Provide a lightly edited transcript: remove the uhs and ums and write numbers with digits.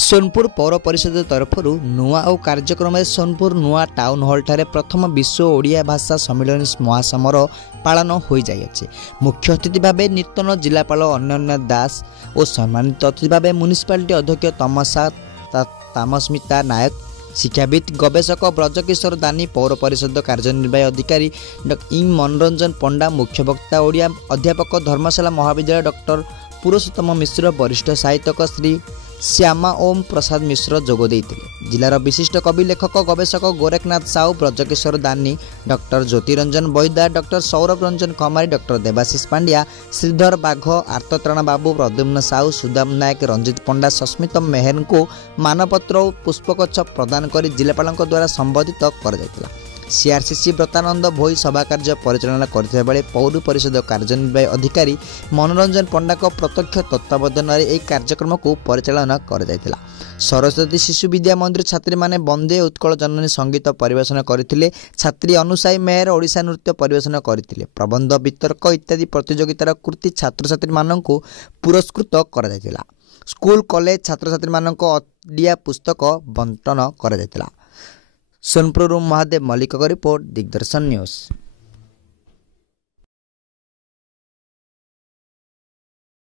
सोनपुर पौर परिषद तरफ नुआ और कार्यक्रम में सोनपुर नुआ टाउन हॉल ठारे प्रथम विश्व ओडिया भाषा सम्मेलन महासमर पालन हो जाइए। मुख्य अतिथि भाव नूतन जिलापाल अनन्या दास और सम्मानित अतिथि भाव म्युनिसिपालिटी अध्यक्ष तामस्मिता नायक, शिक्षाविद गवेषक ब्रजकिशोर दानी, पौर परिषद कार्यनिर्वाही अधिकारी इंग मनोरंजन पंडा, मुख्य वक्ता ओडिया अध्यापक धर्मशाला महाविद्यालय डॉक्टर पुरुषोत्तम मिश्र, वरिष्ठ साहित्यक श्री श्यामा ओम प्रसाद मिश्र जोग देइथिले। जिलार विशिष्ट कवि लेखक गवेषक Gorakhnath Sahu, Brajakishore Dani, doctor Jyotiranjan Baida, doctor Saurabh Ranjan Khamari, doctor Debashish Pandya, Sridhar Bagh, Artatran बाबू, प्रद्युम्न साहू, सुदाम नायक, रंजित पंडा, सस्मित मेहर को मानपत्र और पुष्पगछ प्रदान कर जिलापाल द्वारा संबोधित कर सीआरसीसी व्रतानंद भोई सभा कार्य परिचालना करथिबा बेले पौर परिषद कार्यनिर्वाही अधिकारी मनोरंजन पंडा को प्रत्यक्ष तत्वावधान में एक कार्यक्रम को परिचालना कर जायतिला। सरस्वती शिशु विद्या मंदिर छात्री माने वंदे उत्कल जननी संगीत परिवेशन करथिले। छात्री अनुसाई मेहर ओडिशा नृत्य परिवेशन करथिले। प्रबंध वितर्क इत्यादि प्रतियोगितार कृति छात्र छात्री माननकु पुरस्कृत कर जायतिला। स्कूल कॉलेज छात्र छात्री माननको ऑडियो पुस्तक बंटन कर जायतिला। सोनपुर महादेव मल्लिक रिपोर्ट, दिग्दर्शन न्यूज।